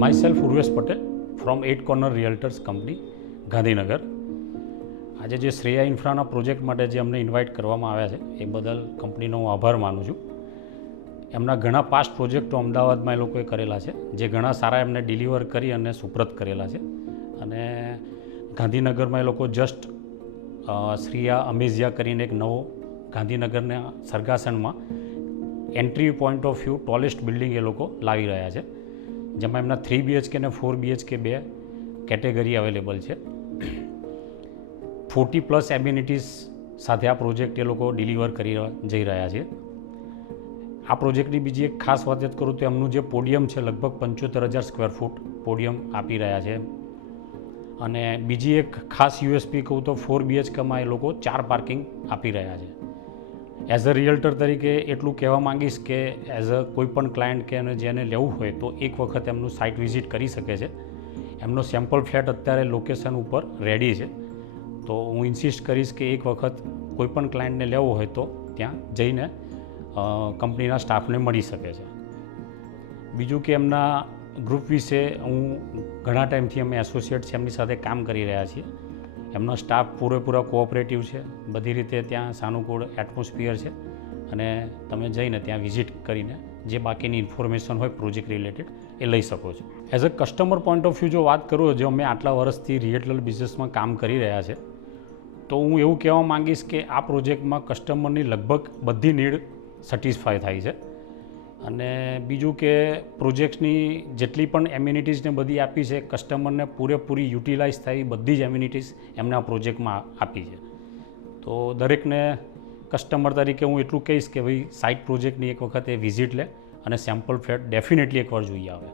My Urvesh Patel from 8 corner realtors company Gandhinagar. આજે જે Shreya ઇન્ફ્રાના project માટે જે અમને ઇન્વાઇટ કરવામાં આવ્યા છે એ બદલ કંપનીનો હું આભાર માનું છું. એમના ઘણા પાસ્ટ પ્રોજેક્ટો અમદાવાદમાં એ લોકોએ કરેલા છે, જે ઘણા સારા એમને ડિલિવર કરી અને સુપ્રત કરેલા છે. અને ગાંધીનગરમાં એ લોકો જસ્ટ શ્રેયા અમેઝિયા કરીને એક નવો ગાંધીનગરના સરગાસણમાં entry point of view tallest building એ લોકો લાવી રહ્યા છે, જેમાં એમના 3 BHK અને 4 BHK બે કેટેગરી અવેલેબલ છે. 40+ એમ્યુનિટીઝ સાથે આ પ્રોજેક્ટ એ લોકો ડિલિવર કરી જઈ રહ્યા છે. આ પ્રોજેક્ટની બીજી એક ખાસ વાત કરું તો એમનું જે પોડિયમ છે લગભગ 75,000 સ્ક્વેર ફૂટ પોડિયમ આપી રહ્યા છે. અને બીજી એક ખાસ USP કહું તો 4 BHKમાં એ લોકો 4 પાર્કિંગ આપી રહ્યા છે. એઝ અ રિયલ્ટર તરીકે એટલું કહેવા માંગીશ કે એઝ અ કોઈ પણ ક્લાયન્ટ કે જેને લેવું હોય તો એક વખત એમનું સાઇટ વિઝિટ કરી શકે છે. એમનો સેમ્પલ ફ્લેટ અત્યારે લોકેશન ઉપર રેડી છે, તો હું ઇન્સિસ્ટ કરીશ કે એક વખત કોઈ પણ ક્લાયન્ટને લેવો હોય તો ત્યાં જઈને કંપનીના સ્ટાફને મળી શકે છે. બીજું કે એમના ગ્રુપ વિશે હું ઘણા ટાઈમથી અમે એસોસિએટ્સ એમની સાથે કામ કરી રહ્યા છીએ. એમનો સ્ટાફ પૂરેપૂરા કોઓપરેટિવ છે, બધી રીતે ત્યાં સાનુકૂળ એટમોસ્ફિયર છે. અને તમે જઈને ત્યાં વિઝિટ કરીને જે બાકીની ઇન્ફોર્મેશન હોય પ્રોજેક્ટ રિલેટેડ એ લઈ શકો છો. As a customer point of view જો વાત કરું, જો અમે આટલા વર્ષથી રિયલ બિઝનેસમાં કામ કરી રહ્યા છે, તો હું એવું કહેવા માંગીશ કે આ પ્રોજેક્ટમાં કસ્ટમરની લગભગ બધી નીડ સેટિસ્ફાય થાય છે. અને બીજું કે પ્રોજેક્ટ્સની જેટલી પણ એમ્યુનિટીઝને બધી આપી છે, કસ્ટમરને પૂરેપૂરી યુટિલાઇઝ થાય બધી જ એમ્યુનિટીઝ એમને આ પ્રોજેક્ટમાં આપી છે. તો દરેકને કસ્ટમર તરીકે હું એટલું કહીશ કે ભાઈ સાઇટ પ્રોજેક્ટની એક વખત એ વિઝિટ લે અને સેમ્પલ ફ્લેટ ડેફિનેટલી એકવાર જોઈ આવે.